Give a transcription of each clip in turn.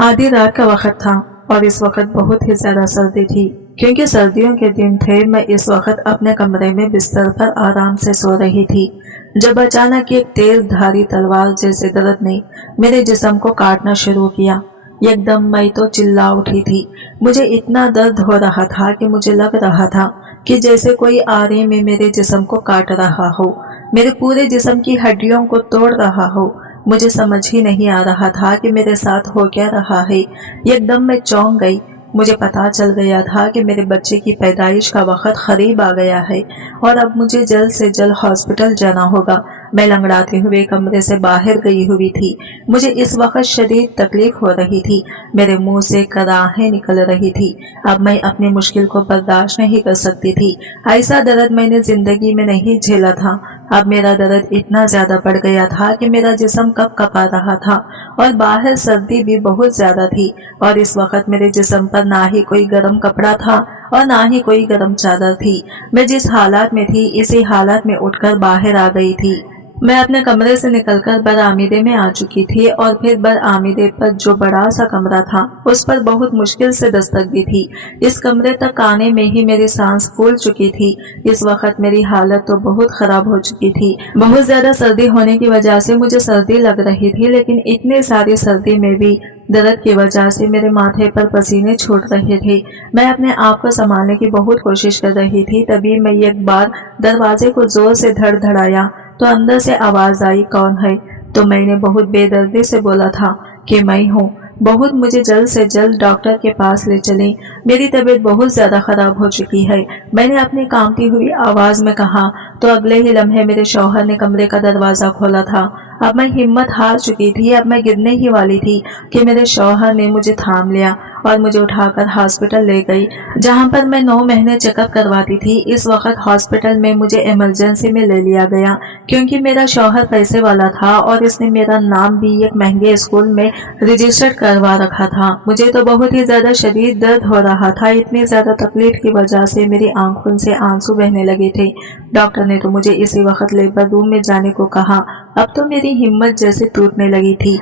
आधी रात का वक्त था और इस वक्त बहुत ही ज्यादा सर्दी थी। क्योंकि सर्दियों के दिन थे, मैं इस वक्त अपने कमरे में बिस्तर पर आराम से सो रही थी जब अचानक एक तेज धारी तलवार जैसे दर्द ने मेरे जिस्म को काटना शुरू किया। एकदम मैं तो चिल्ला उठी थी। मुझे इतना दर्द हो रहा था कि मुझे लग रहा था कि जैसे कोई आरे में मेरे जिस्म को काट रहा हो, मेरे पूरे जिस्म की हड्डियों को तोड़ रहा हो। मुझे समझ ही नहीं आ रहा था कि मेरे साथ हो क्या रहा है। एकदम मैं चौंक गई। मुझे पता चल गया था कि मेरे बच्चे की पैदाइश का वक्त करीब आ गया है और अब मुझे जल्द से जल्द हॉस्पिटल जाना होगा। मैं लंगड़ाते हुए कमरे से बाहर गई हुई थी। मुझे इस वक्त शदीद तकलीफ हो रही थी। मेरे मुंह से कराहें निकल रही थी। अब मैं अपनी मुश्किल को बर्दाश्त नहीं कर सकती थी। ऐसा दर्द मैंने जिंदगी में नहीं झेला था। अब मेरा दर्द इतना ज्यादा बढ़ गया था कि मेरा जिस्म कप कपा रहा था और बाहर सर्दी भी बहुत ज्यादा थी और इस वक्त मेरे जिस्म पर ना ही कोई गर्म कपड़ा था और ना ही कोई गर्म चादर थी। मैं जिस हालात में थी, इसी हालात में उठकर बाहर आ गई थी। मैं अपने कमरे से निकलकर बरआमदे में आ चुकी थी और फिर बरआमदे पर जो बड़ा सा कमरा था उस पर बहुत मुश्किल से दस्तक दी थी। इस कमरे तक आने में ही मेरी सांस फूल चुकी थी। इस वक्त मेरी हालत तो बहुत खराब हो चुकी थी। बहुत ज्यादा सर्दी होने की वजह से मुझे सर्दी लग रही थी, लेकिन इतनी सारी सर्दी में भी दर्द की वजह से मेरे माथे पर पसीने छूट रहे थे। मैं अपने आप को संभालने की बहुत कोशिश कर रही थी। तभी मैं एक बार दरवाजे को जोर से धड़धड़ाया तो अंदर से आवाज आई, कौन है? तो मैंने बहुत बेदर्दी से बोला था कि मैं हूँ। बहुत मुझे जल्द से जल्द डॉक्टर के पास ले चले, मेरी तबीयत बहुत ज्यादा खराब हो चुकी है, मैंने अपनी कांपती हुई आवाज में कहा। तो अगले ही लम्हे मेरे शौहर ने कमरे का दरवाजा खोला था। अब मैं हिम्मत हार चुकी थी। अब मैं गिरने ही वाली थी कि मेरे शौहर ने मुझे थाम लिया और मुझे उठाकर हॉस्पिटल ले गई, जहां पर मैं 9 महीने चेकअप करवाती थी। इस वक्त हॉस्पिटल में मुझे इमरजेंसी में ले लिया गया क्योंकि मेरा शौहर पैसे वाला था और इसने मेरा नाम भी एक महंगे स्कूल में रजिस्टर्ड करवा रखा था। मुझे तो बहुत ही ज्यादा शदीद दर्द हो रहा था। इतनी ज्यादा तकलीफ की वजह से मेरी आंखों से आंसू बहने लगे थे। डॉक्टर ने तो मुझे इसी वक्त लेबर रूम में जाने को कहा। अब तो मेरी हिम्मत जैसे टूटने लगी थी।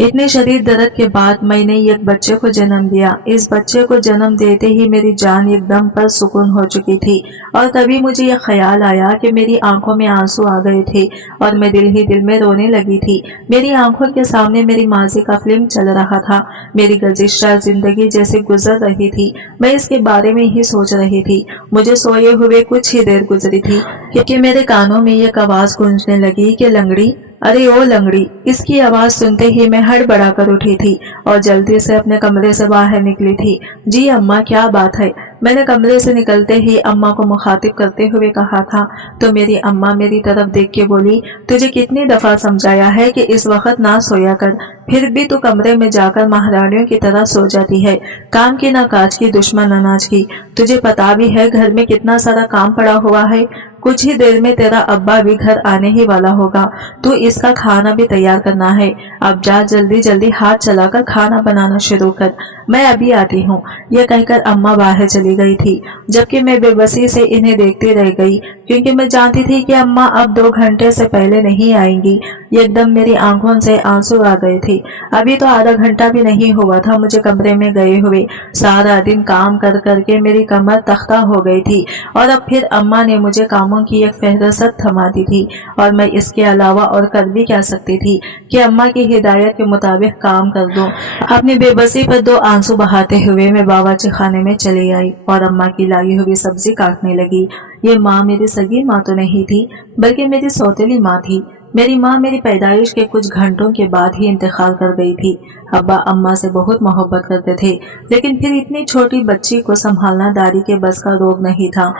इतने शदीद दर्द के बाद मैंने एक बच्चे को जन्म दिया। इस बच्चे को जन्म देते ही मेरी जान एकदम पर सुकून हो चुकी थी और तभी मुझे यह ख्याल आया कि मेरी आंखों में आंसू आ गए थे और मैं दिल ही दिल में रोने लगी थी। मेरी आंखों के सामने मेरी माजी का फिल्म चल रहा था। मेरी गुज़िश्ता जिंदगी जैसे गुजर रही थी, मैं इसके बारे में ही सोच रही थी। मुझे सोए हुए कुछ ही देर गुजरी थी क्योंकि मेरे कानों में एक आवाज गूंजने लगी कि लंगड़ी, अरे ओ लंगड़ी। इसकी आवाज सुनते ही मैं हड़बड़ा कर उठी थी और जल्दी से अपने कमरे से बाहर निकली थी। जी अम्मा, क्या बात है? मैंने कमरे से निकलते ही अम्मा को मुखातिब करते हुए कहा था। तो मेरी अम्मा मेरी तरफ देख के बोली, तुझे कितनी दफा समझाया है कि इस वक्त ना सोया कर, फिर भी तू कमरे में जाकर महारानियों की तरह सो जाती है। काम की ना काज की, दुश्मन अनाज की। तुझे पता भी है घर में कितना सारा काम पड़ा हुआ है। कुछ ही देर में तेरा अब्बा भी घर आने ही वाला होगा। तू इसका खाना भी तैयार करना है। अब जा, जल्दी जल्दी हाथ चलाकर खाना बनाना शुरू कर, मैं अभी आती हूँ। यह कहकर अम्मा बाहर चली गई थी, जबकि मैं बेबसी से इन्हें देखती रह गई क्योंकि मैं जानती थी कि अम्मा अब 2 घंटे से पहले नहीं आएंगी। एकदम मेरी आंखों से आंसू आ गए थे। अभी तो आधा घंटा भी नहीं हुआ था मुझे कमरे में गए हुए। सारा दिन काम कर करके मेरी कमर तख्ता हो गई थी और अब फिर अम्मा ने मुझे कामों की एक फहरिस्त थमा दी थी और मैं इसके अलावा और कर भी क्या सकती थी कि अम्मा की हिदायत के मुताबिक काम कर दूं। अपनी बेबसी पर 2 आंसू बहाते हुए मैं बावर्ची खाने में चली आई और अम्मा की लाई हुई सब्जी काटने लगी। ये माँ मेरी सगी माँ तो नहीं थी, बल्कि मेरी सौतेली माँ थी। मेरी माँ मेरी पैदाइश के कुछ घंटों के बाद ही इंतकाल कर गई थी। अब्बा अम्मा से बहुत मोहब्बत करते थे, लेकिन फिर इतनी छोटी बच्ची को संभालना दादी के बस का रोग नहीं था।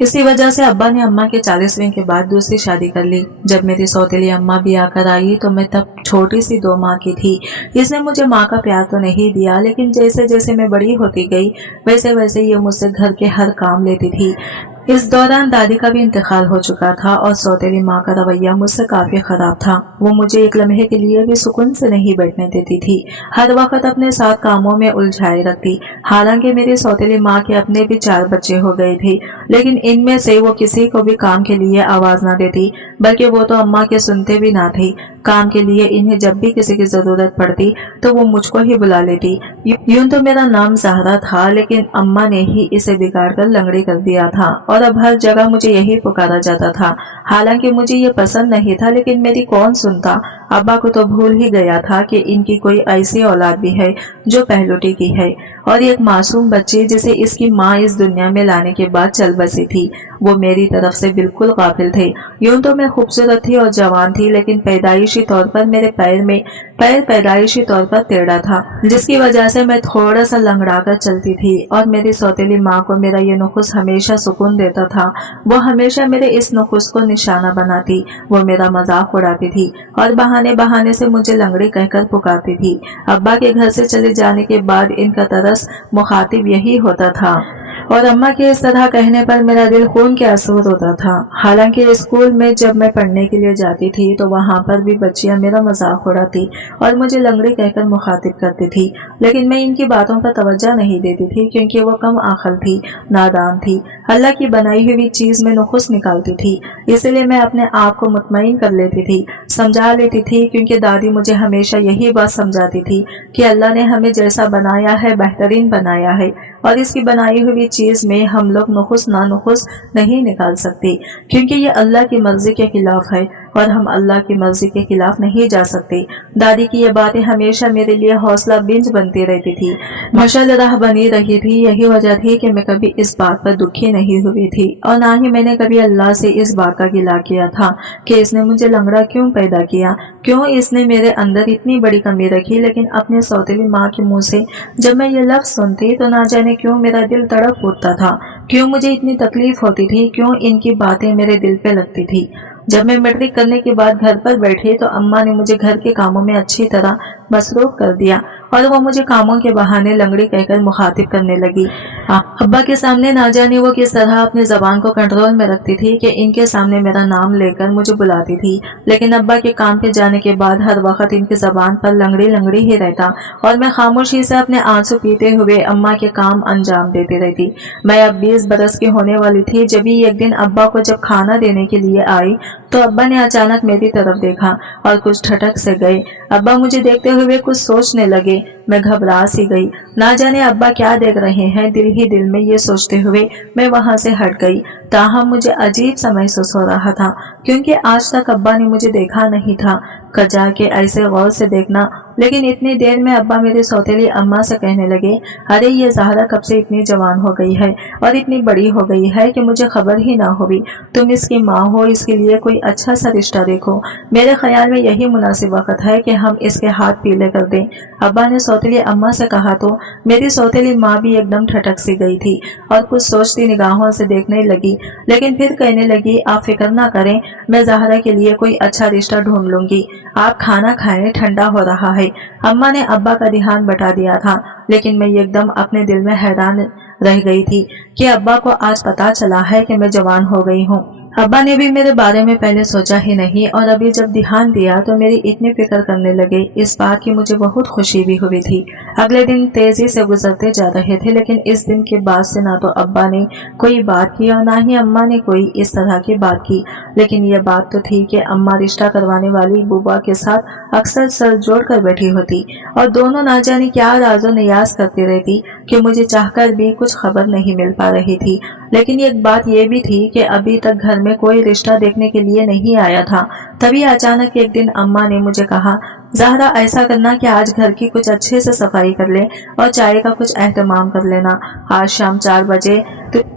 इसी वजह से अब्बा ने अम्मा के 40वें के बाद दूसरी शादी कर ली। जब मेरी सौतेली अम्मा भी आकर आई तो मैं तब छोटी सी 2 माह की थी। इसने मुझे माँ का प्यार तो नहीं दिया, लेकिन जैसे जैसे मैं बड़ी होती गई वैसे वैसे ये मुझसे घर के हर काम लेती थी। इस दौरान दादी का भी इंतकाल हो चुका था और सौतेली माँ का रवैया मुझसे काफी खराब था। वो मुझे एक लम्हे के लिए भी सुकून से नहीं बैठने देती थी। हर वक्त अपने साथ कामों में उलझाए रखती। हालांकि मेरी सौतेली माँ के अपने भी 4 बच्चे हो गए थे, लेकिन इनमें से वो किसी को भी काम के लिए आवाज ना देती, बल्कि वो तो अम्मा के सुनते भी ना थी। काम के लिए इन्हें जब भी किसी की जरूरत पड़ती तो वो मुझको ही बुला लेती। यूं तो मेरा नाम ज़हरा था, लेकिन अम्मा ने ही इसे बिगाड़ कर लंगड़ी कर दिया था और अब हर जगह मुझे यही पुकारा जाता था। हालांकि मुझे ये पसंद नहीं था, लेकिन मेरी कौन सुनता। अब्बा को तो भूल ही गया था कि इनकी कोई ऐसी औलाद भी है जो पहलौठी की है, और एक मासूम बच्ची जिसे इसकी माँ इस दुनिया में लाने के बाद चल बसी थी। वो मेरी तरफ से बिल्कुल गाफिल थे। यूं तो मैं खूबसूरत थी और जवान थी, लेकिन पैदाइशी तौर पर मेरे पैर पैदाइशी तौर पर टेढ़ा था, जिसकी वजह से मैं थोड़ा सा लंगड़ा कर चलती थी। और मेरी सौतेली माँ को मेरा ये नुखुस हमेशा सुकून देता था। वो हमेशा मेरे इस नुखुस को निशाना बनाती। वो मेरा मजाक उड़ाती थी और बहाने बहाने से मुझे लंगड़ी कहकर पुकारती थी। अब्बा के घर से चले जाने के बाद इनका तरस मुखातिब यही होता था, और अम्मा के इस तरह कहने पर मेरा दिल खून के आंसू होता था। हालांकि स्कूल में जब मैं पढ़ने के लिए जाती थी तो वहां पर भी बच्चियां मेरा मजाक उड़ाती और मुझे लंगड़ी कहकर मुखातिब करती थी, लेकिन मैं इनकी बातों पर तवज्जो नहीं देती थी, क्योंकि वो कम अकल थी, नादान थी। अल्लाह की बनाई हुई चीज में नुखुस निकालती थी, इसलिए मैं अपने आप को मुतमईन कर लेती थी, समझा लेती थी, क्योंकि दादी मुझे हमेशा यही बात समझाती थी कि अल्लाह ने हमें जैसा बनाया है बेहतरीन बनाया है, और इसकी बनाई हुई चीज में हम लोग नुखुस ना नुखुस नहीं निकाल सकते, क्योंकि ये अल्लाह की मर्जी के खिलाफ है और हम अल्लाह की मर्जी के खिलाफ नहीं जा सकते। दादी की ये बातें हमेशा मेरे लिए हौसला बिंज बनती रहती थी, मशाल राह बनी रही थी। यही वजह थी कि मैं कभी इस बात पर दुखी नहीं हुई थी, और ना ही मैंने कभी अल्लाह से इस बात का गिला किया था कि इसने मुझे लंगड़ा क्यों पैदा किया, क्यों इसने मेरे अंदर इतनी बड़ी कमी रखी। लेकिन अपने सौतेली माँ के मुंह से जब मैं ये लफ्ज सुनती तो ना जाने क्यों मेरा दिल तड़प उठता था, क्यों मुझे इतनी तकलीफ होती थी, क्यों इनकी बातें मेरे दिल पे लगती थी। जब मैं मैट्रिक करने के बाद घर पर बैठी तो अम्मा ने मुझे घर के कामों में अच्छी तरह मसरूफ कर दिया, और वो मुझे कामों के बहाने लंगड़ी कहकर मुखातिब करने लगी। अब्बा के सामने ना जाने वो किस तरह अपनी जबान को कंट्रोल में रखती थी कि इनके सामने मेरा नाम लेकर मुझे बुलाती थी, लेकिन अब्बा के काम पे जाने के बाद हर वक्त इनकी जबान पर लंगड़ी लंगड़ी ही रहता, और मैं खामोशी से अपने आंसू पीते हुए अम्मा के काम अंजाम देती रहती। मैं अब 20 बरस की होने वाली थी जब ही एक दिन अब्बा को जब खाना देने के लिए आई तो अब्बा ने अचानक मेरी तरफ देखा और कुछ ठटक से गए। अब्बा मुझे देखते हुए कुछ सोचने लगे। मैं घबरा सी गई, ना जाने अब्बा क्या देख रहे हैं। दिल ही दिल में ये सोचते हुए मैं वहां से हट गई। ताहम मुझे अजीब सा महसूस हो रहा था, क्योंकि आज तक अब्बा ने मुझे देखा नहीं था। कजा के ऐसे गौर से देखना। लेकिन इतनी देर में अब्बा मेरी सौतेली अम्मा से कहने लगे, अरे ये ज़हरा कब से इतनी जवान हो गई है और इतनी बड़ी हो गई है कि मुझे खबर ही ना हुई। तुम इसकी माँ हो, इसके लिए कोई अच्छा सा रिश्ता देखो। मेरे ख्याल में यही मुनासिब वक्त है कि हम इसके हाथ पीले कर दें। अब्बा ने सौतेली अम्मा से कहा तो मेरी सौतेली माँ भी एकदम ठटक सी गई थी और कुछ सोचती निगाहों से देखने लगी, लेकिन फिर कहने लगी, आप फिक्र ना करें, मैं ज़हरा के लिए कोई अच्छा रिश्ता ढूंढ लूंगी। आप खाना खाएं, ठंडा हो रहा है। अम्मा ने अब्बा का ध्यान बटा दिया था, लेकिन मैं एकदम अपने दिल में हैरान रह गई थी कि अब्बा को आज पता चला है कि मैं जवान हो गई हूँ। अब्बा ने भी मेरे बारे में पहले सोचा ही नहीं, और अभी जब ध्यान दिया तो मेरी इतनी फिक्र करने लगे। इस बात की मुझे बहुत खुशी भी हुई थी। अगले दिन तेजी से गुजरते जा रहे थे, लेकिन इस दिन के बाद से ना तो अब्बा ने कोई बात की और ना ही अम्मा ने कोई इस तरह की बात की। लेकिन यह बात तो थी कि अम्मा रिश्ता करवाने वाली बुआ के साथ अक्सर सर जोड़ कर बैठी होती और दोनों ना जाने क्या राजो नियाज करती रहती कि मुझे चाहकर भी कुछ खबर नहीं मिल पा रही थी। लेकिन एक बात यह भी थी कि अभी तक घर में कोई रिश्ता देखने के लिए नहीं आया था। तभी अचानक एक दिन अम्मा ने मुझे कहा, ज़हरा ऐसा करना कि आज घर की कुछ अच्छे से सफाई कर ले और चाय का कुछ एहतमाम कर लेना। आज शाम 4 बजे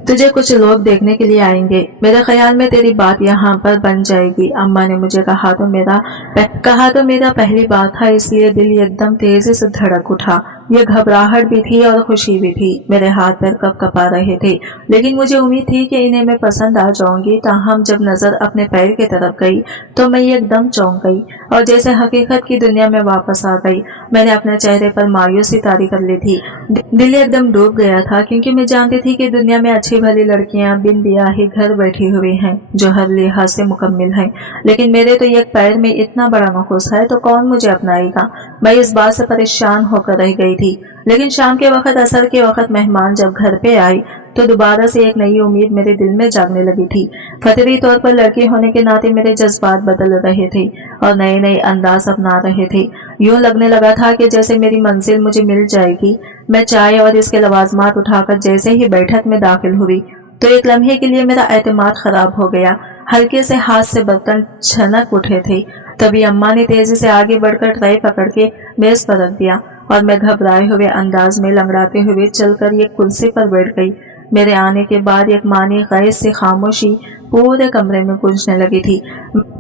तुझे कुछ लोग देखने के लिए आएंगे। मेरे ख्याल में तेरी बात यहाँ पर बन जाएगी। अम्मा ने मुझे कहा तो मेरा पहली बात था, इसलिए दिल एकदम तेजी से धड़क उठा। ये घबराहट भी थी और खुशी भी थी। मेरे हाथ पैर कपा रहे थे, लेकिन मुझे उम्मीद थी कि इन्हें मैं पसंद आ जाऊंगी। ताहम जब नजर अपने पैर की तरफ गई तो मैं एकदम चौंक गई और जैसे हकीकत की दुनिया में वापस आ गई। मैंने अपने चेहरे पर मायूसी तारी कर ली थी। दिल एकदम डूब गया था, क्योंकि मैं जानती थी कि दुनिया में अच्छी भली लड़कियां बिन ब्याही घर बैठी हुई हैं जो हर लिहाज से मुकम्मिल हैं, लेकिन मेरे तो एक पैर में इतना बड़ा नुक्स है तो कौन मुझे अपनाएगा। मैं इस बात से परेशान होकर रह गई थी। लेकिन शाम के वक्त, असर के वक्त मेहमान जब घर पे आई तो दोबारा से एक नई उम्मीद मेरे दिल में जागने लगी थी। फतरी तौर पर लड़की होने के नाते मेरे जज्बात बदल रहे थे और नए नए अंदाज अपना रहे थे। यूं लगने लगा था कि जैसे मेरी मंजिल मुझे मिल जाएगी। मैं चाय और इसके लवाजमात उठाकर जैसे ही बैठक में दाखिल हुई तो एक लम्हे के लिए मेरा एतमाद खराब हो गया। हल्के से हाथ से बर्तन छनक उठे थे, तभी अम्मा ने तेजी से आगे बढ़कर ट्रे पकड़ के मेज पर रख दिया और मैं घबराए हुए अंदाज में लंगड़ाते हुए चलकर एक कुर्सी पर बैठ गई। मेरे आने के बाद एक मानी गैस से खामोशी पूरे कमरे में गूंजने लगी थी।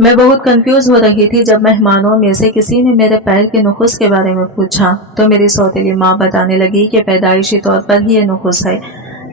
मैं बहुत कंफ्यूज हो रही थी जब मेहमानों में से किसी ने मेरे पैर के नुखुस के बारे में पूछा तो मेरी सौतेली माँ बताने लगी कि पैदाइशी तौर पर ही ये नुखुस है,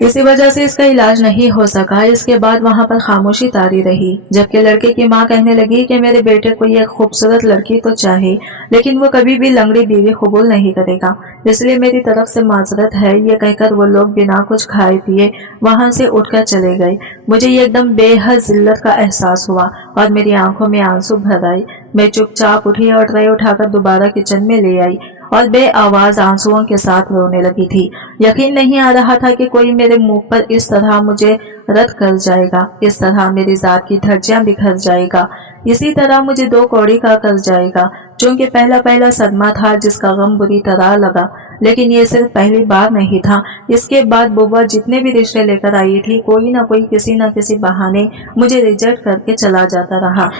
इसी वजह से इसका इलाज नहीं हो सका। इसके बाद वहाँ पर खामोशी तारी रही, जबकि लड़के की माँ कहने लगी कि मेरे बेटे को एक खूबसूरत लड़की तो चाहिए, लेकिन वो कभी भी लंगड़ी बीवी कबूल नहीं करेगा, इसलिए मेरी तरफ से माजरत है। ये कहकर वो लोग बिना कुछ खाए पिए वहाँ से उठकर चले गए। मुझे ये एकदम बेहद जिल्लत का एहसास हुआ और मेरी आंखों में आंसू भर आए। मैं चुपचाप उठी और ट्रे उठाकर दोबारा किचन में ले आई और बे आवाज आंसुओं के साथ रोने लगी थी। यकीन नहीं आ रहा था कि कोई मेरे मुंह पर इस तरह मुझे रद्द कर जाएगा, इस तरह मेरी जात की धज्जियां बिखर जाएगा, इसी तरह मुझे दो कौड़ी का कर जाएगा। चूंकि पहला सदमा था जिसका गम बुरी तरह लगा, लेकिन ये सिर्फ पहली बार नहीं था। इसके बाद बुआ जितने भी रिश्ते लेकर आई थी, कोई ना कोई किसी न किसी बहाने मुझे रिजेक्ट करके चला जाता रहा।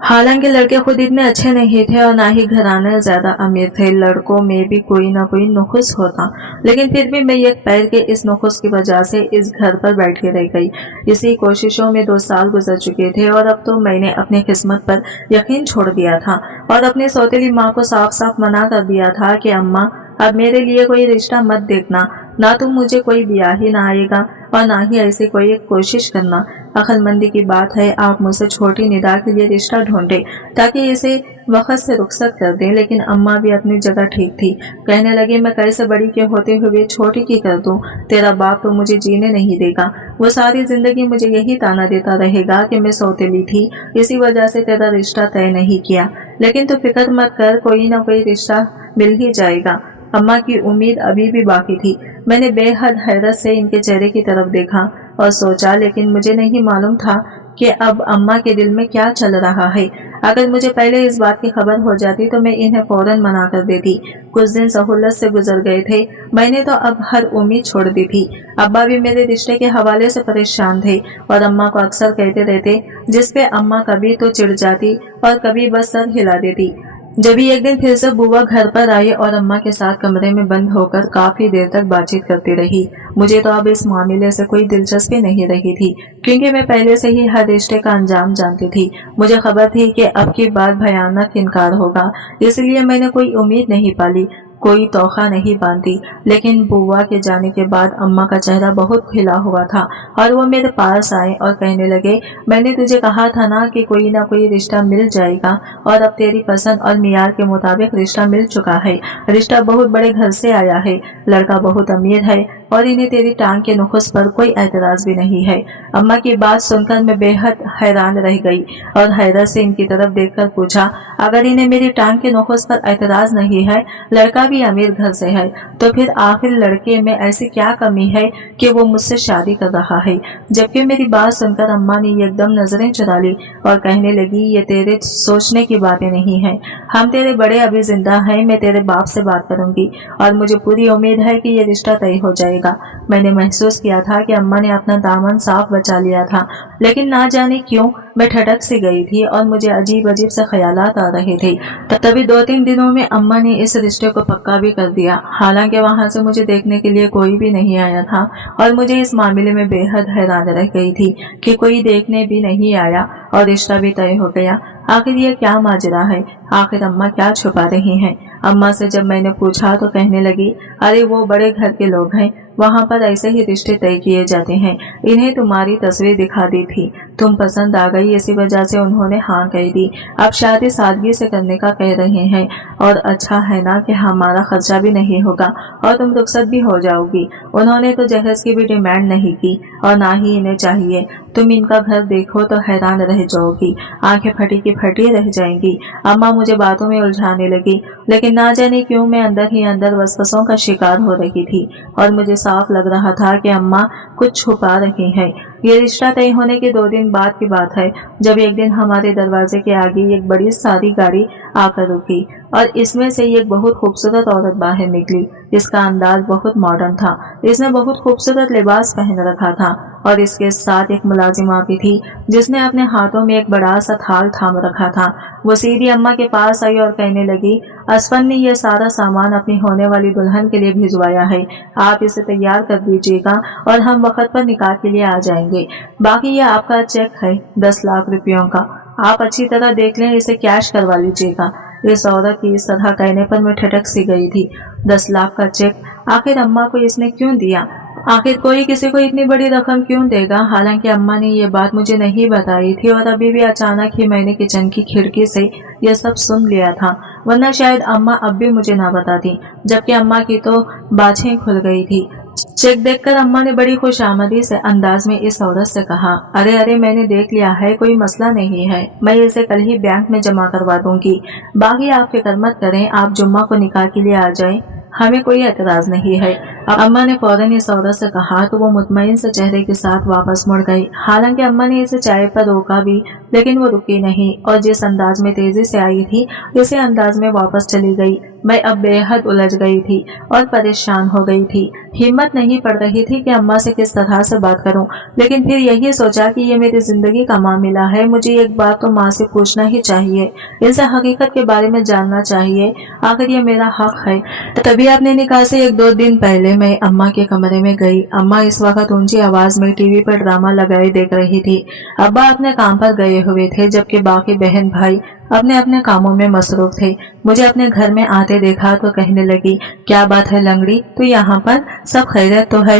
हालांकि लड़के खुद इतने अच्छे नहीं थे और ना ही घराने ज्यादा अमीर थे, लड़कों में भी कोई ना कोई नुखुस होता, लेकिन फिर भी मैं एक पैर के इस नुखुस की वजह से इस घर पर बैठ के रह गई। इसी कोशिशों में 2 साल गुजर चुके थे और अब तो मैंने अपनी किस्मत पर यकीन छोड़ दिया था और अपनी सौतेली माँ को साफ साफ मना कर दिया था कि अम्मा अब मेरे लिए कोई रिश्ता मत देखना, ना तो मुझे कोई ब्याह ही ना आएगा और ना ही ऐसी कोई कोशिश करना। अक्लमंदी की बात है आप मुझसे छोटी निदा के लिए रिश्ता ढूंढे ताकि इसे वक्त से रुखसत कर दें। लेकिन अम्मा भी अपनी जगह ठीक थी। कहने लगी मैं कैसे बड़ी के होते हुए छोटी की कर दूं, तेरा बाप तो मुझे जीने नहीं देगा, वो सारी जिंदगी मुझे यही ताना देता रहेगा कि मैं सौतेली थी, इसी वजह से तेरा रिश्ता तय नहीं किया। लेकिन तू फिक्र मत कर, कोई ना कोई रिश्ता मिल ही जाएगा। अम्मा की उम्मीद अभी भी बाकी थी। मैंने बेहद हैरत से इनके चेहरे की तरफ देखा और सोचा, लेकिन मुझे नहीं मालूम था कि अब अम्मा के दिल में क्या चल रहा है। अगर मुझे पहले इस बात की खबर हो जाती तो मैं इन्हें फौरन मना कर देती। कुछ दिन सहूलत से गुजर गए थे, मैंने तो अब हर उम्मीद छोड़ दी थी। अब्बा भी मेरे रिश्ते के हवाले से परेशान थे और अम्मा को अक्सर कहते रहते, जिसपे अम्मा कभी तो चिढ़ जाती और कभी बस सर हिला देती। जब भी एक दिन फिर से बुआ घर पर आई और अम्मा के साथ कमरे में बंद होकर काफी देर तक बातचीत करती रही। मुझे तो अब इस मामले से कोई दिलचस्पी नहीं रही थी, क्योंकि मैं पहले से ही हर रिश्ते का अंजाम जानती थी। मुझे खबर थी कि अब की बार भयानक इनकार होगा, इसलिए मैंने कोई उम्मीद नहीं पाली, कोई तोखा नहीं बांधी। लेकिन बुआ के जाने के बाद अम्मा का चेहरा बहुत खिला हुआ था और वो मेरे पास आए और कहने लगे, मैंने तुझे कहा था ना कि कोई ना कोई रिश्ता मिल जाएगा और अब तेरी पसंद और मियार के मुताबिक रिश्ता मिल चुका है। रिश्ता बहुत बड़े घर से आया है, लड़का बहुत अमीर है और इन्हें तेरी टांग के नुखुस पर कोई एतराज भी नहीं है। अम्मा की बात सुनकर मैं बेहद हैरान रह गई और हैरत से इनकी तरफ देखकर पूछा, अगर इन्हें मेरी टांग के नुखुस पर एतराज नहीं है, लड़का भी अमीर घर से है, तो फिर आखिर लड़के में ऐसी क्या कमी है कि वो मुझसे शादी कर रहा है। जबकि मेरी बात सुनकर अम्मा ने एकदम नजरें चुरा ली और कहने लगी, ये तेरे सोचने की बातें नहीं है, हम तेरे बड़े अभी जिंदा हैं, मैं तेरे बाप से बात करूंगी और मुझे पूरी उम्मीद है कि ये रिश्ता तय हो जाएगा। मैंने महसूस किया था कि अम्मा ने अपना दामन साफ बचा लिया था, लेकिन ना जाने क्यों मैं ठटक सी गई थी और मुझे अजीब अजीब से ख्यालात आ रहे थे। तभी 2-3 दिनों में अम्मा ने इस रिश्ते को पक्का भी कर दिया। हालांकि वहां से मुझे देखने के लिए कोई भी नहीं आया था और मुझे इस मामले में बेहद हैरान रह गई थी कि कोई देखने भी नहीं आया और रिश्ता भी तय हो गया। आखिर ये क्या माजरा है, आखिर अम्मा क्या छुपा रही हैं? अम्मा से जब मैंने पूछा तो कहने लगी, अरे वो बड़े घर के लोग हैं, वहाँ पर ऐसे ही रिश्ते तय किए जाते हैं, इन्हें तुम्हारी तस्वीर दिखा दी थी तुम पसंद आ गई, इसी वजह से उन्होंने हाँ कह दी। अब शादी सादगी से करने का कह रहे हैं और अच्छा है ना कि हमारा खर्चा भी नहीं होगा और तुम रुखसत भी हो जाओगी। उन्होंने तो जहेज की भी डिमांड नहीं की और ना ही इन्हें चाहिए। तुम इनका घर देखो तो हैरान रह जाओगी, आंखें फटी की फटी रह जाएंगी। अम्मा मुझे बातों में उलझाने लगी, लेकिन ना जाने क्यों मैं अंदर ही अंदर वसवसों का शिकार हो रही थी और मुझे साफ लग रहा था कि अम्मा कुछ छुपा रही हैं। ये रिश्ता तय होने के 2 दिन बाद की बात है, जब एक दिन हमारे दरवाजे के आगे एक बड़ी सारी गाड़ी आकर रुकी और इसमें से एक बहुत खूबसूरत औरत बाहर निकली। इसका अंदाज बहुत मॉडर्न था, इसने बहुत खूबसूरत लिबास पहन रखा था और इसके साथ एक मुलाजिमा भी थी जिसने अपने हाथों में एक बड़ा सा थाल थाम रखा था। वो सीधी अम्मा के पास आई और कहने लगी, असफन ने यह सारा सामान अपनी होने वाली दुल्हन के लिए भिजवाया है, आप इसे तैयार कर दीजिएगा और हम वक्त पर निकाह के लिए आ जाएंगे। बाकी ये आपका चेक है 10 लाख रुपयों का, आप अच्छी तरह देख लें, इसे कैश करवा लीजिएगा। इस औरत की इस तरह कहने पर मैं ठटक सी गई थी। 10 लाख का चेक आखिर अम्मा को इसने क्यों दिया? आखिर कोई किसी को इतनी बड़ी रकम क्यों देगा? हालांकि अम्मा ने ये बात मुझे नहीं बताई थी और अभी भी अचानक ही मैंने किचन की खिड़की से यह सब सुन लिया था, वरना शायद अम्मा अब भी मुझे ना बताती। जबकि अम्मा की तो बाछें खुल गई थी। चेक देखकर अम्मा ने बड़ी खुशामदी से अंदाज में इस औरत से कहा, अरे अरे मैंने देख लिया है, कोई मसला नहीं है, मैं इसे कल ही बैंक में जमा करवा दूंगी। बाकी आप फिक्र मत करें, आप जुम्मा को निकाह के लिए आ जाएं, हमें कोई एतराज नहीं है। अम्मा ने फौरन इस औरत से कहा तो वो मुतमईन से चेहरे के साथ वापस मुड़ गई। हालांकि अम्मा ने इसे चाय पर रोका भी, लेकिन वो रुकी नहीं और जिस अंदाज में तेजी से आई थी इसी अंदाज में वापस चली गई। मैं अब बेहद उलझ गई थी और परेशान हो गई थी। हिम्मत नहीं पड़ रही थी कि अम्मा से किस तरह से बात करूं, लेकिन फिर यही सोचा कि ये मेरी जिंदगी का मामला है, मुझे एक बार तो माँ से पूछना ही चाहिए, इनसे हकीकत के बारे में जानना चाहिए, आखिर ये मेरा हक है। तभी अपने निकाह से 1-2 दिन पहले मैं अम्मा के कमरे में गई। अम्मा इस वक्त ऊंची आवाज में टीवी पर ड्रामा लगाए देख रही थी। अब्बा अपने काम पर गए हुए थे, जबकि बाकी बहन भाई अपने अपने कामों में मसरूफ थे। मुझे अपने घर में आते देखा तो कहने लगी, क्या बात है लंगड़ी, तू यहाँ पर, सब खैरियत तो है?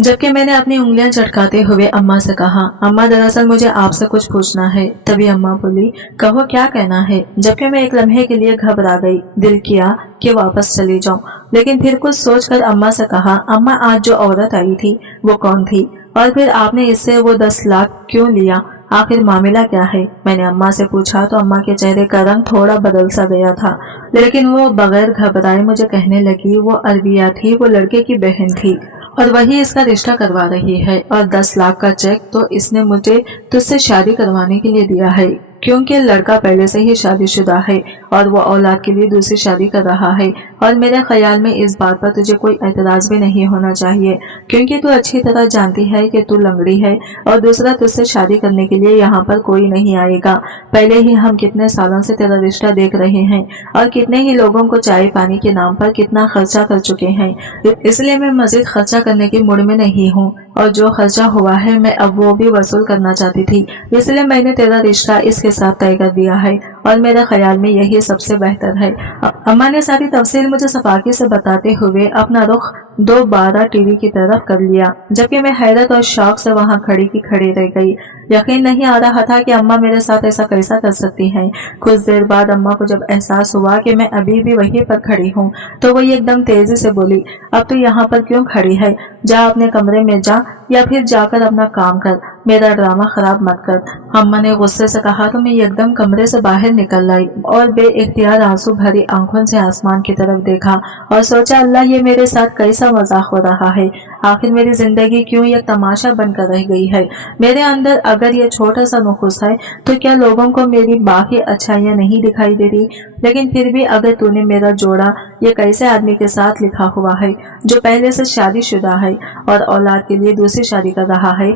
जबकि मैंने अपनी उंगलियां चटकाते हुए अम्मा से कहा, अम्मा दरअसल मुझे आपसे कुछ पूछना है। तभी अम्मा बोली, कहो क्या कहना है? जबकि मैं एक लम्हे के लिए घबरा गई, दिल किया कि वापस चली जाऊं, लेकिन फिर कुछ सोचकर अम्मा से कहा, अम्मा आज जो औरत आई थी वो कौन थी और फिर आपने इससे वो 10 लाख क्यों लिया? आखिर मामला क्या है? मैंने अम्मा से पूछा तो अम्मा के चेहरे का रंग थोड़ा बदल सा गया था, लेकिन वो बगैर घबराए मुझे कहने लगी, वो अरबिया थी, वो लड़के की बहन थी और वही इसका रिश्ता करवा रही है और 10 लाख का चेक तो इसने मुझे तुझसे शादी करवाने के लिए दिया है, क्योंकि लड़का पहले से ही शादीशुदा है और वो औलाद के लिए दूसरी शादी कर रहा है। और मेरे ख्याल में इस बात पर तुझे कोई एतराज भी नहीं होना चाहिए, क्योंकि तू अच्छी तरह जानती है कि तू लंगड़ी है और दूसरा तुझसे शादी करने के लिए यहाँ पर कोई नहीं आएगा। पहले ही हम कितने सालों से तेरा रिश्ता देख रहे हैं और कितने ही लोगों को चाय पानी के नाम पर कितना खर्चा कर चुके हैं, इसलिए मैं मजीद खर्चा करने की मूड में नहीं हूँ और जो खर्चा हुआ है मैं अब वो भी वसूल करना चाहती थी, इसलिए मैंने तेरा रिश्ता इसके साथ तय कर दिया है और मेरे ख्याल में यही सबसे बेहतर है। अम्मा ने सारी तफसील मुझे सफाकी से बताते हुए अपना रुख दोबारा टीवी की तरफ कर लिया, जबकि मैं हैरत और शौक से वहां खड़ी की खड़ी रह गई। यकीन नहीं आ रहा था कि अम्मा मेरे साथ ऐसा कैसा कर सकती हैं। कुछ देर बाद अम्मा को जब एहसास हुआ कि मैं अभी भी वहीं पर खड़ी हूँ तो वो एकदम तेजी से बोली, अब तू यहाँ पर क्यों खड़ी है? जा अपने कमरे में जा या फिर जाकर अपना काम कर, मेरा ड्रामा खराब मत कर। अम्मा ने गुस्से से कहा तो मैं एकदम कमरे से बाहर निकल आई और बेइख्तियार आंसू भरी आंखों से आसमान की तरफ देखा और सोचा, अल्लाह ये मेरे साथ कैसा मजाक हो रहा है? आखिर मेरी जिंदगी क्यों एक तमाशा बनकर रह गई है? मेरे अंदर अगर ये छोटा सा नुक्स है तो क्या लोगों को मेरी बाकी अच्छाइयाँ नहीं दिखाई दे रही? लेकिन फिर भी अगर तूने मेरा जोड़ा ये कैसे आदमी के साथ लिखा हुआ है जो पहले से शादीशुदा है और औलाद के लिए दूसरी शादी कर रहा है,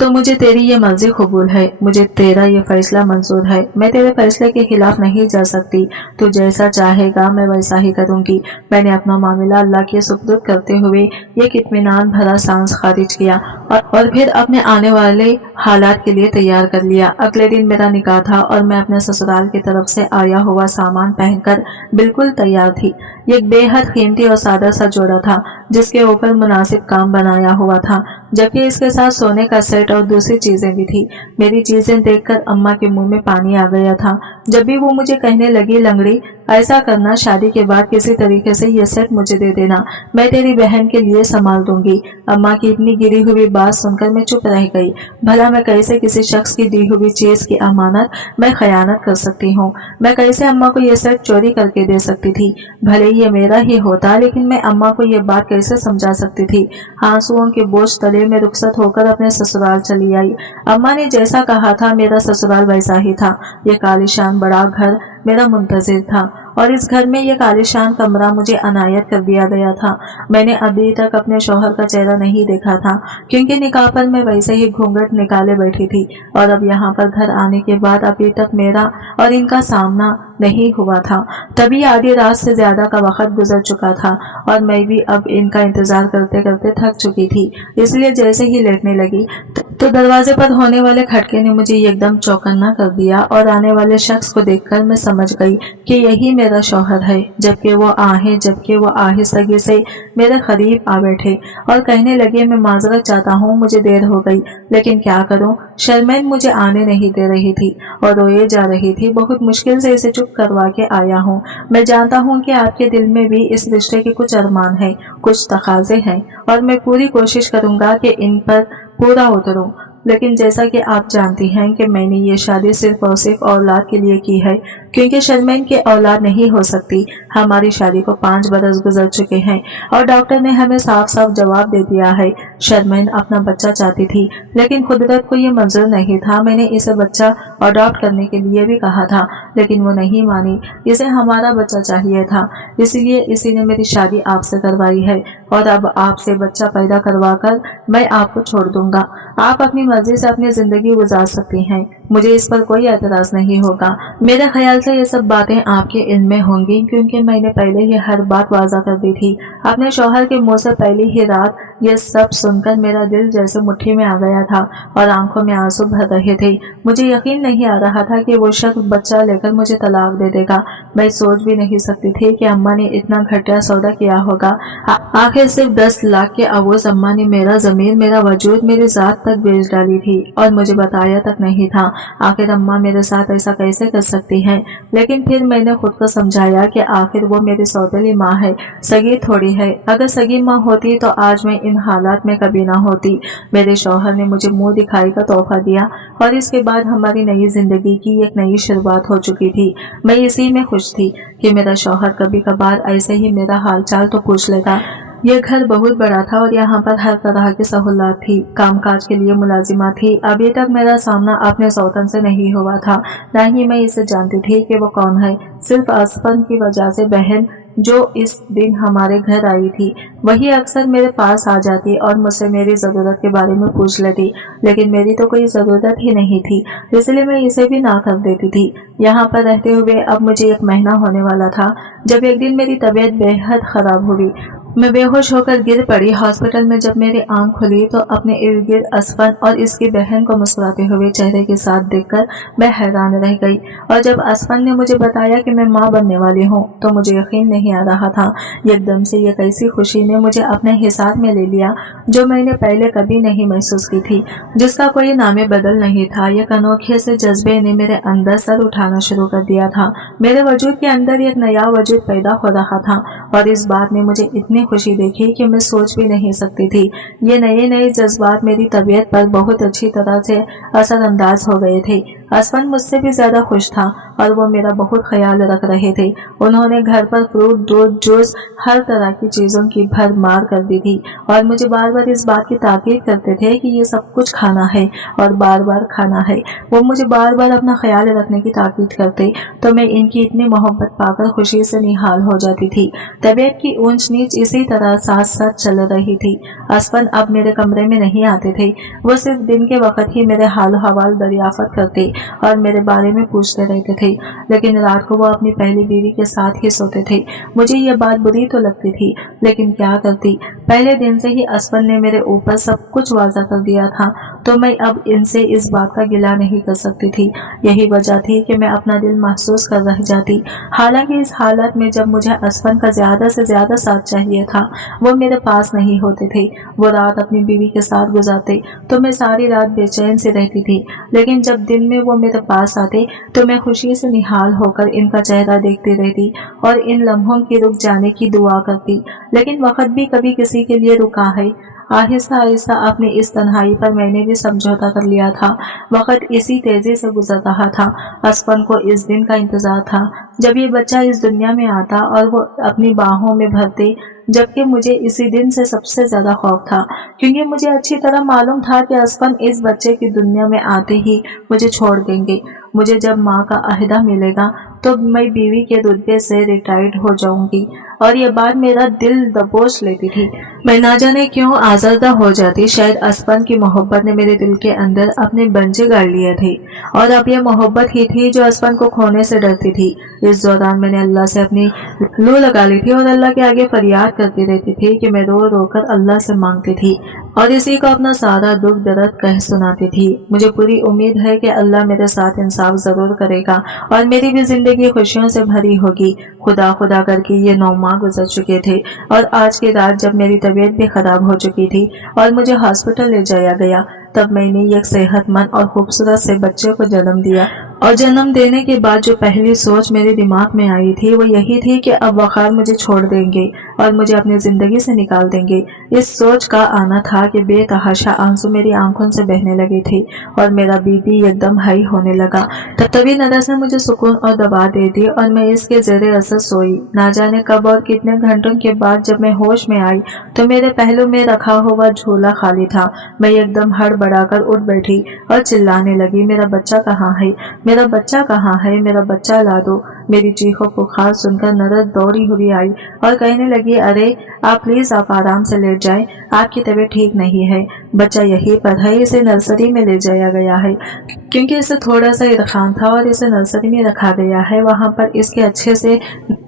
तो मुझे तेरी ये मर्जी कबूल है, मुझे तेरा ये फैसला मंजूर है, मैं तेरे फैसले के खिलाफ नहीं जा सकती, तू जैसा चाहेगा मैं वैसा ही करूंगी। मैंने अपना मामला अल्लाह के सुपुर्द करते हुए एक इत्मीनान भरा सांस खारिज किया और फिर अपने आने वाले हालात के लिए तैयार कर लिया। अगले दिन मेरा निकाह था और मैं अपने ससुराल की तरफ से आया हुआ सामान पहनकर बिल्कुल तैयार थी। एक बेहद कीमती और सादा सा जोड़ा था जिसके ऊपर मुनासिब काम बनाया हुआ था, जबकि इसके साथ सोने का सेट शर्ट और दूसरी चीजें भी थी। मेरी चीजें देखकर अम्मा के मुंह में पानी आ गया था। जब भी वो मुझे कहने लगी, लंगड़ी ऐसा करना, शादी के बाद किसी तरीके से ये सेट मुझे दे देना, मैं तेरी बहन के लिए संभाल दूंगी। अम्मा की इतनी गिरी हुई बात सुनकर मैं चुप रह गई। भला मैं कैसे किसी शख्स की दी हुई चीज की अमानत मैं खयानत कर सकती हूँ? मैं कैसे अम्मा को ये सेट चोरी करके दे सकती थी? भले ये मेरा ही होता, लेकिन मैं अम्मा को ये बात कैसे समझा सकती थी? आंसुओं के बोझ तले में रुखसत होकर अपने ससुराल चली आई। अम्मा ने जैसा कहा था मेरा ससुराल वैसा ही था। ये कालीशान बड़ा घर मेरा मुंतजिर था और इस घर में यह आलीशान कमरा मुझे अनायत कर दिया गया था। मैंने अभी तक अपने शौहर का चेहरा नहीं देखा था, क्योंकि निकाह पर मैं वैसे ही घूंघट निकाले बैठी थी और अब यहाँ पर घर आने के बाद अभी तक मेरा और इनका सामना नहीं हुआ था। तभी आधी रात से ज्यादा का वक्त गुजर चुका था और मैं भी अब इनका इंतजार करते करते थक चुकी थी। इसलिए जैसे ही लेटने लगी तो दरवाजे पर होने वाले खटके ने मुझे एकदम चौकन्ना कर दिया और आने वाले शख्स को देखकर मैं समझ गई कि यही मेरा शौहर है। जबकि वो आहिस्तगी से मेरे करीब आ बैठे और कहने लगे, मैं माजरत चाहता हूँ, मुझे देर हो गई, लेकिन क्या करूँ, शर्मैन मुझे आने नहीं दे रही थी और रोए जा रही थी। बहुत मुश्किल से इसे चुप करवा के आया हूँ। मैं जानता हूँ कि आपके दिल में भी इस रिश्ते के कुछ अरमान है, कुछ तकाजे हैं और मैं पूरी कोशिश करूंगा कि इन पर पूरा उतरूं। लेकिन जैसा कि आप जानती हैं कि मैंने ये शादी सिर्फ और सिर्फ औलाद के लिए की है, क्योंकि शर्मैन के औलाद नहीं हो सकती। हमारी शादी को 5 बरस गुजर चुके हैं और डॉक्टर ने हमें साफ साफ जवाब दे दिया है। शर्मैन अपना बच्चा चाहती थी, लेकिन कुदरत को ये मंजूर नहीं था। मैंने इसे बच्चा अडॉप्ट करने के लिए भी कहा था, लेकिन वो नहीं मानी। इसे हमारा बच्चा चाहिए था, इसलिए इसी ने मेरी शादी आपसे करवाई है और अब आपसे बच्चा पैदा करवा कर मैं आपको छोड़ दूंगा। आप अपनी मर्जी से अपनी जिंदगी गुजार सकती हैं, मुझे इस पर कोई एतराज नहीं होगा। मेरे ख्याल से ये सब बातें आपके इल्म में होंगी, क्योंकि मैंने पहले ही हर बात वाज़ा कर दी थी। अपने शौहर के मुंह से पहली ही रात ये सब सुनकर मेरा दिल जैसे मुट्ठी में आ गया था और आंखों में आंसू भर रहे थे। मुझे यकीन नहीं आ रहा था कि वो शख्स बच्चा लेकर मुझे तलाक दे देगा। मैं सोच भी नहीं सकती थी कि अम्मा ने इतना घटिया सौदा किया होगा। आखिर सिर्फ 10 लाख के अवोज अम्मा ने मेरा जमीर, मेरा वजूद, मेरी जात तक बेच डाली थी और मुझे बताया तक नहीं था। आखिर अम्मा मेरे साथ ऐसा कैसे कर सकती हैं? लेकिन फिर मैंने खुद को समझाया कि आखिर वो मेरी सौतेली माँ है, सगी थोड़ी है। अगर सगी माँ होती तो आज मैं इन हालात में कभी ना होती। मेरे शौहर ने मुझे मुंह दिखाई का तोहफा दिया और इसके बाद हमारी नई जिंदगी की एक नई शुरुआत हो चुकी थी। मैं इसी में खुश थी कि मेरा शौहर कभी कभार ऐसे ही मेरा हालचाल तो पूछ लेता। यह घर बहुत बड़ा था और यहाँ पर हर तरह की सहूलत थी। कामकाज के लिए मुलाजिमा थी। अभी तक मेरा सामना अपने सौतन से नहीं हुआ था, न ही मैं इसे जानती थी कि वो कौन है। सिर्फ असफन की वजह से बहन जो इस दिन हमारे घर आई थी, वही अक्सर मेरे पास आ जाती और मुझसे मेरी ज़रूरत के बारे में पूछ लेती, लेकिन मेरी तो कोई ज़रूरत ही नहीं थी, इसलिए मैं इसे भी ना कर देती थी। यहाँ पर रहते हुए अब मुझे 1 महीना होने वाला था जब एक दिन मेरी तबीयत बेहद ख़राब हुई। मैं बेहोश होकर गिर पड़ी। हॉस्पिटल में जब मेरी आंख खुली तो अपने इर्द गिर्द असफन और इसकी बहन को मुस्कुराते हुए चेहरे के साथ देखकर मैं हैरान रह गई। और जब असफन ने मुझे बताया कि मैं माँ बनने वाली हूँ तो मुझे यकीन नहीं आ रहा था। एकदम से ये कैसी खुशी ने मुझे अपने हिसाब में ले लिया जो मैंने पहले कभी नहीं महसूस की थी, जिसका कोई नामे बदल नहीं था। यह अनोखे से जज्बे ने मेरे अंदर सर उठाना शुरू कर दिया था। मेरे वजूद के अंदर एक नया वजूद पैदा हो रहा था और इस बात ने मुझे इतनी खुशी देखी कि मैं सोच भी नहीं सकती थी। ये नए नए जज्बात मेरी तबीयत पर बहुत अच्छी तरह से असरअंदाज हो गए थे। असफन मुझसे भी ज्यादा खुश था और वो मेरा बहुत ख्याल रख रहे थे। उन्होंने घर पर फ्रूट, दूध, जूस, हर तरह की चीजों की भरमार कर दी थी और मुझे बार बार इस बात की ताकीद करते थे कि ये सब कुछ खाना है और बार बार खाना है। वो मुझे बार बार अपना ख्याल रखने की ताकीद करते तो मैं इनकी इतनी मोहब्बत पाकर खुशी से निहाल हो जाती थी। तबीयत की ऊंच नीच इसी तरह साथ साथ चल रही थी। असफन अब मेरे कमरे में नहीं आते थे, वो सिर्फ दिन के वक्त ही मेरे हाल हवाल दरियाफत करते और मेरे बारे में पूछते रहते थे, लेकिन रात को वो अपनी पहली बीवी के साथ ही सोते थे। मुझे ये बात बुरी तो लगती थी, लेकिन क्या करती। पहले दिन से ही असफन ने मेरे ऊपर सब कुछ वाज़ा कर दिया था, तो मैं अब इनसे इस बात का गिला नहीं कर सकती थी। यही वजह थी कि मैं अपना दिल महसूस कर रह जाती। हालांकि इस हालत में जब मुझे असफन का ज़्यादा से ज़्यादा साथ चाहिए था, वो मेरे पास नहीं होते थे। वो रात अपनी बीवी के साथ गुजारते तो मैं सारी रात बेचैन से रहती थी, लेकिन जब दिन में वो मेरे पास आते तो मैं खुशी से निहाल होकर इनका चेहरा देखती रहती और इन लम्हों के रुक जाने की दुआ करती। लेकिन वक्त भी कभी किसी के लिए रुका है। आहिस्ता आहिस्ता अपनी इस तन्हाई पर मैंने भी समझौता कर लिया था। वक्त इसी तेजी से गुजर रहा था। असफन को इस दिन का इंतजार था जब ये बच्चा इस दुनिया में आता और वो अपनी बाहों में भरते, जबकि मुझे इसी दिन से सबसे ज्यादा खौफ था, क्योंकि मुझे अच्छी तरह मालूम था कि असफन इस बच्चे की दुनिया में आते ही मुझे छोड़ देंगे। मुझे जब माँ का अहदा मिलेगा तो मैं बीवी के रुतबे से रिटायर्ड हो जाऊंगी, और ये बात मेरा दिल दबोच लेती थी। मैं ना जाने क्यों आज़ादा हो जाती। शायद असफन की मोहब्बत ने मेरे दिल के अंदर अपने बंजे गाड़ लिए थे, और अब यह मोहब्बत ही थी जो असफन को खोने से डरती थी। इस दौरान मैंने अल्लाह से अपनी लू लगा ली थी और अल्लाह के आगे फरियाद करती रहती थी कि मैं रो रो कर अल्लाह से मांगती थी और इसी को अपना सारा दुख दर्द कह सुनाती थी। मुझे पूरी उम्मीद है कि अल्लाह मेरे साथ इंसाफ जरूर करेगा और मेरी भी जिंदगी खुशियों से भरी होगी। खुदा खुदा करके ये 9 माह गुजर चुके थे, और आज की रात जब मेरी तबीयत भी खराब हो चुकी थी और मुझे हॉस्पिटल ले जाया गया, तब मैंने एक सेहतमंद और खूबसूरत से बच्चे को जन्म दिया। और जन्म देने के बाद जो पहली सोच मेरे दिमाग में आई थी वो यही थी कि अब वक़ार मुझे छोड़ देंगे और मुझे अपनी ज़िंदगी से निकाल देंगे। इस सोच का आना था कि बेतहाशा आंसू मेरी आंखों से बहने लगे थे और मेरा बीपी एकदम हाई होने लगा। तभी नरस ने मुझे सुकून और दवा दे दी और मैं इसके ज़ेरे असर सोई। ना जाने कब और कितने घंटों के बाद जब मैं होश में आई तो मेरे पहलू में रखा हुआ झूला खाली था। मैं एकदम हड़बड़ाकर उठ बैठी और चिल्लाने लगी, मेरा बच्चा कहाँ है, मेरा बच्चा कहाँ है, मेरा बच्चा ला दो। मेरी चीखों पुकार सुनकर नरस दौड़ी हुई आई और कहने लगी, अरे आप प्लीज आप आराम से लेट जाएं, आपकी तबीयत ठीक नहीं है, बच्चा यहीं पर है, इसे नर्सरी में ले जाया गया है, क्योंकि इसे थोड़ा सा इरखान था और इसे नर्सरी में रखा गया है, वहाँ पर इसके अच्छे से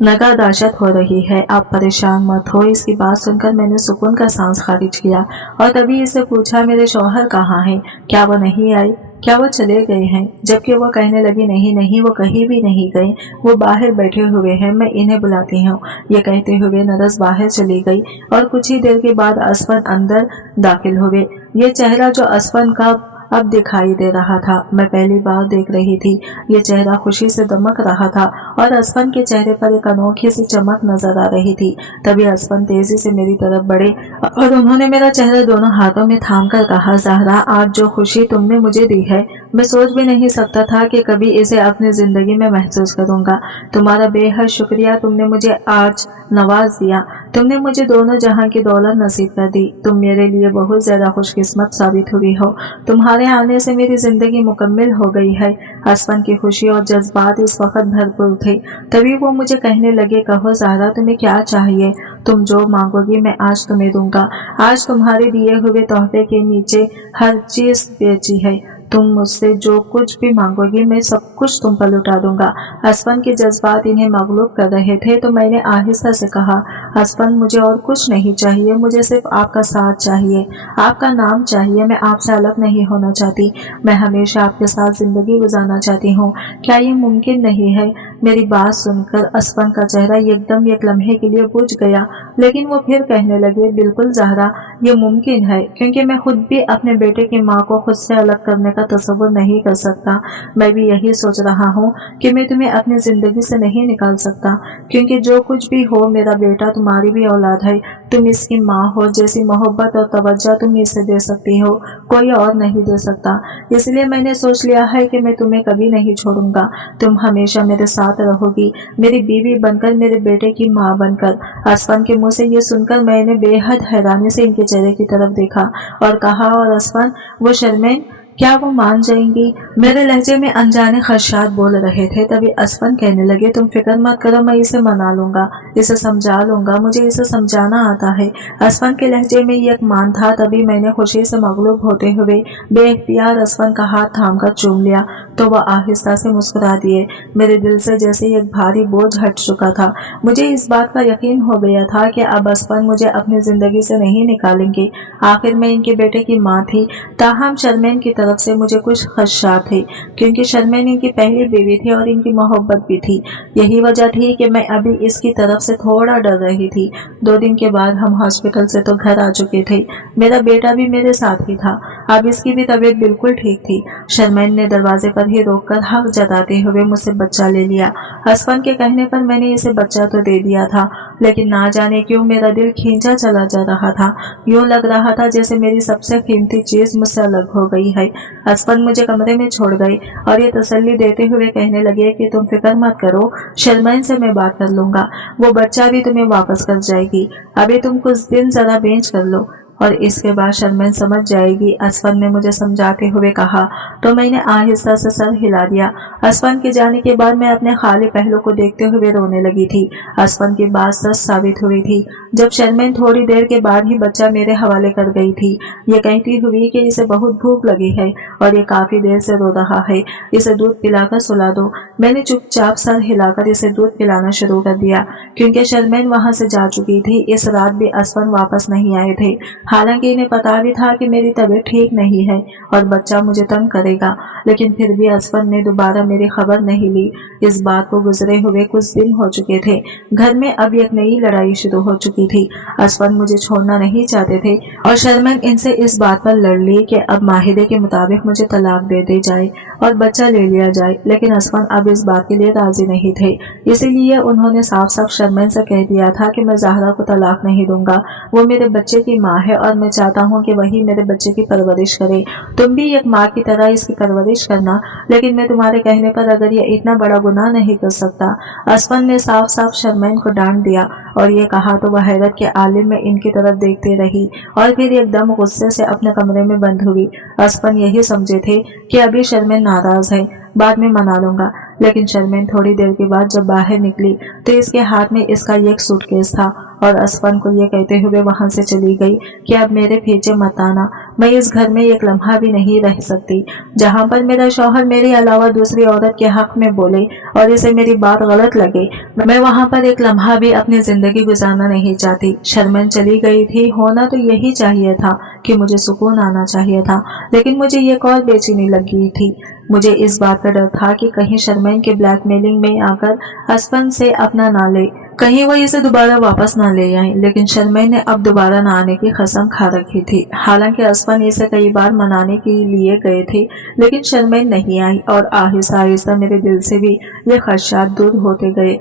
नगादाशत हो रही है, आप परेशान मत हो। इसकी बात सुनकर मैंने सुकून का सांस खारिज किया और तभी इसे पूछा, मेरे शौहर कहाँ हैं, क्या वो नहीं आई, क्या वो चले गए हैं? जबकि वो कहने लगी, नहीं नहीं, वो कहीं भी नहीं गए, वो बाहर बैठे हुए हैं, मैं इन्हें बुलाती हूँ। ये कहते हुए नरस बाहर चली गई और कुछ ही देर के बाद असफन अंदर दाखिल हुए। ये चेहरा जो असफन का अब दिखाई दे रहा था, मैं पहली बार देख रही थी। ये चेहरा खुशी से दमक रहा था और असफन के चेहरे पर एक अनोखी सी चमक नजर आ रही थी। तभी असफन तेजी से मेरी तरफ बढ़े और उन्होंने मेरा चेहरा दोनों हाथों में थाम कर कहा, ज़हरा, आज जो खुशी तुमने मुझे दी है, मैं सोच भी नहीं सकता था कि कभी इसे अपनी जिंदगी में महसूस करूंगा। तुम्हारा बेहद शुक्रिया, तुमने मुझे आज नवाज दिया, तुमने मुझे दोनों जहां की दौलत नसीब कर दी। तुम मेरे लिए बहुत ज्यादा खुशकिस्मत साबित हुई हो। तुम्हारे आने से मेरी जिंदगी मुकम्मल हो गई है। असफन की खुशी और जज्बात इस वक्त भरपूर थे। तभी वो मुझे कहने लगे, कहो ज़हरा, तुम्हें क्या चाहिए, तुम जो मांगोगी मैं आज तुम्हें दूंगा। आज तुम्हारे दिए हुए तोहफे के नीचे हर चीज बेची है, तुम मुझसे जो कुछ भी मांगोगी मैं सब कुछ तुम पर लुटा दूंगा। असफन के जज्बात इन्हें मगलूब कर रहे थे तो मैंने आहिस्ता से कहा, असफन, मुझे और कुछ नहीं चाहिए, मुझे सिर्फ आपका साथ चाहिए, आपका नाम चाहिए, मैं आपसे अलग नहीं होना चाहती, मैं हमेशा आपके साथ जिंदगी गुजारना चाहती हूँ। क्या ये मुमकिन नहीं है? मेरी बात सुनकर असफन का चेहरा एकदम एक लम्हे के लिए बुझ गया, लेकिन वो फिर कहने लगे, बिल्कुल ज़हरा, ये मुमकिन है, क्योंकि मैं खुद भी अपने बेटे की माँ को खुद से अलग करने का तसव्वुर नहीं कर सकता। मैं भी यही सोच रहा हूँ कि मैं तुम्हें अपनी जिंदगी से नहीं निकाल सकता, क्योंकि जो कुछ भी हो, मेरा बेटा तुम्हारी भी औलाद है, तुम इसकी माँ हो, जैसी मोहब्बत और तवज्जो तुम इसे दे सकती हो कोई और नहीं दे सकता। इसलिए मैंने सोच लिया है कि मैं तुम्हें कभी नहीं छोड़ूंगा, तुम हमेशा मेरे साथ रहोगी, मेरी बीवी बनकर, मेरे बेटे की माँ बनकर। असफन के मुंह से ये सुनकर मैंने बेहद हैरानी से इनके चेहरे की तरफ देखा और कहा, और असफन, वो शर्में, क्या वो मान जाएंगी? मेरे लहजे में अनजाने खदशात बोल रहे थे। तभी असफन कहने लगे, तुम फिक्र मत करो, मैं इसे मना लूंगा, इसे समझा लूंगा, मुझे इसे समझाना आता है। असफन के लहजे में एक मान था। तभी मैंने खुशी से मगलूब होते हुए बेइख्तियार असफन का हाथ थाम कर चूम लिया। तो वह आहिस्ता से मुस्कुरा दिए। मेरे दिल से जैसे एक भारी बोझ हट चुका था। मुझे इस बात का यकीन हो गया था कि अब असफन मुझे अपनी जिंदगी से नहीं निकालेंगे। आखिर मैं इनके बेटे की माँ थी। ताहम शर्मैन की तरफ से मुझे कुछ खदशात थे, क्योंकि शर्मैन इनकी पहली बीवी थी और इनकी मोहब्बत भी थी। यही वजह थी कि मैं अभी इसकी तरफ से थोड़ा डर रही थी। 2 दिन के बाद हम हॉस्पिटल से तो घर आ चुके थे। मेरा बेटा भी मेरे साथ ही था। अब इसकी भी तबीयत बिल्कुल ठीक थी। शर्मैन ने दरवाजे पर ही रोककर हक जताते हुए मुझसे बच्चा ले लिया। असफन के कहने पर मैंने इसे बच्चा तो दे दिया था, लेकिन ना जाने क्यों मेरा दिल खींचा चला जा रहा था। यूं लग रहा था जैसे मेरी सबसे कीमती चीज मुझसे अलग हो गई है। असफन मुझे कमरे में छोड़ गए और ये तसल्ली देते हुए कहने लगे कि तुम फिक्र मत करो, शर्मैन से मैं बात कर लूंगा, वो बच्चा भी तुम्हें वापस कर जाएगी। अभी तुम कुछ दिन जरा बेंच कर लो और इसके बाद शर्मैन समझ जाएगी, असफन ने मुझे समझाते हुए कहा। तो मैंने आहिस्ता से सर हिला दिया। असफन के जाने के बाद मैं अपने खाली पहलू को देखते हुए रोने लगी थी। असफन की बात सच साबित हुई थी जब शर्मैन थोड़ी देर के बाद ही बच्चा मेरे हवाले कर गई थी, ये कहती हुई कि इसे बहुत भूख लगी है और ये काफी देर से रो रहा है, इसे दूध पिलाकर सुला दो। मैंने चुपचाप सर हिलाकर इसे दूध पिलाना शुरू कर दिया, क्योंकि शर्मैन वहां से जा चुकी थी। इस रात भी असफन वापस नहीं आए थे। हालांकि इन्हें पता भी था कि मेरी तबीयत ठीक नहीं है और बच्चा मुझे तंग करेगा, लेकिन फिर भी असफन ने दोबारा मेरी खबर नहीं ली। इस बात को गुजरे हुए कुछ दिन हो चुके थे। घर में अब एक नई लड़ाई शुरू हो चुकी थी। असफन मुझे छोड़ना नहीं चाहते थे और शर्मैन इनसे इस बात पर लड़ ली कि अब माहिदे के मुताबिक मुझे तलाक दे दी जाए और बच्चा ले लिया जाए, लेकिन असफन अब इस बात के लिए राजी नहीं थे। इसीलिए उन्होंने साफ साफ शर्मैन से कह दिया था कि मैं ज़हरा को तलाक नहीं दूंगा, वो मेरे बच्चे की माँ है और मैं चाहता हूँ कि वही मेरे बच्चे की परवरिश करे। तुम भी एक माँ की तरह इसकी परवरिश करना, लेकिन मैं तुम्हारे कहने पर अगर ये इतना बड़ा गुनाह नहीं कर सकता। असफन ने साफ साफ शर्मैन को डांट दिया और ये कहा तो वह हैरत के आलिम में इनकी तरफ देखती रही और फिर एकदम गुस्से से अपने कमरे में बंद हुई। असफन यही समझे थे कि अभी शर्मैन नाराज है, बाद में मना लूंगा, लेकिन शर्मैन थोड़ी देर के बाद जब बाहर निकली तो इसके हाथ में इसका एक सूटकेस था और असफन को ये कहते हुए वहां से चली गई कि अब मेरे पीछे मत आना, मैं इस घर में एक लम्हा भी नहीं रह सकती जहां पर मेरा शौहर मेरे अलावा दूसरी औरत के हक में बोले और इसे मेरी बात गलत लगे। मैं वहां पर एक लम्हा भी अपनी जिंदगी गुजारना नहीं चाहती। शर्मैन चली गई थी, होना तो यही चाहिए था कि मुझे सुकून आना चाहिए था, लेकिन मुझे एक और बेचैनी लगी थी। मुझे इस बात का डर था कि कहीं शर्मैन के ब्लैकमेलिंग में आकर असफन से अपना ना ले, कहीं वो इसे दोबारा वापस ना ले आए, लेकिन शर्मैन ने अब दोबारा ना आने की कसम खा रखी थी। हालांकि असफन इसे कई बार मनाने के लिए गए थे, लेकिन शर्मैन नहीं आई और आहिस्ता आहिस्ता मेरे दिल से भी ये खदशात दूर होते गए।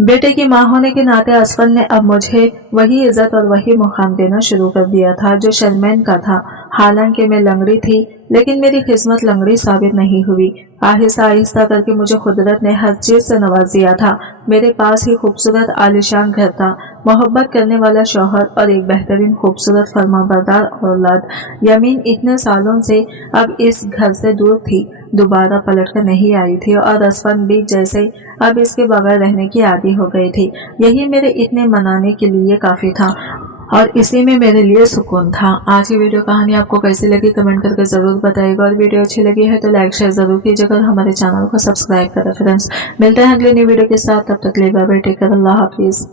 बेटे की माँ होने के नाते असफन ने अब मुझे वही इज्जत और वही मुकाम देना शुरू कर दिया था जो शर्मैन का था। हालांकि मैं लंगड़ी थी, लेकिन मेरी किस्मत लंगड़ी साबित नहीं हुई। आहिस्ता आहिस्ता करके मुझे कुदरत ने हर चीज से नवाज दिया था। मेरे पास ही खूबसूरत आलिशान घर था, मोहब्बत करने वाला शौहर और एक बेहतरीन खूबसूरत फरमाबरदार औलाद। यमीन इतने सालों से अब इस घर से दूर थी, दोबारा पलट कर नहीं आई थी और असफन भी जैसे अब इसके बगैर रहने की आदी हो गई थी। यही मेरे इतने मनाने के लिए काफी था और इसी में मेरे लिए सुकून था। आज की वीडियो कहानी आपको कैसी लगी कमेंट करके जरूर बताइएगा और वीडियो अच्छी लगी है तो लाइक शेयर जरूर कीजिएगा और हमारे चैनल को सब्सक्राइब करें। फ्रेंड्स, मिलते हैं अगले न्यू वीडियो के साथ, तब तक के लिए बाय बाय, टेक केयर, अल्लाह हाफिज।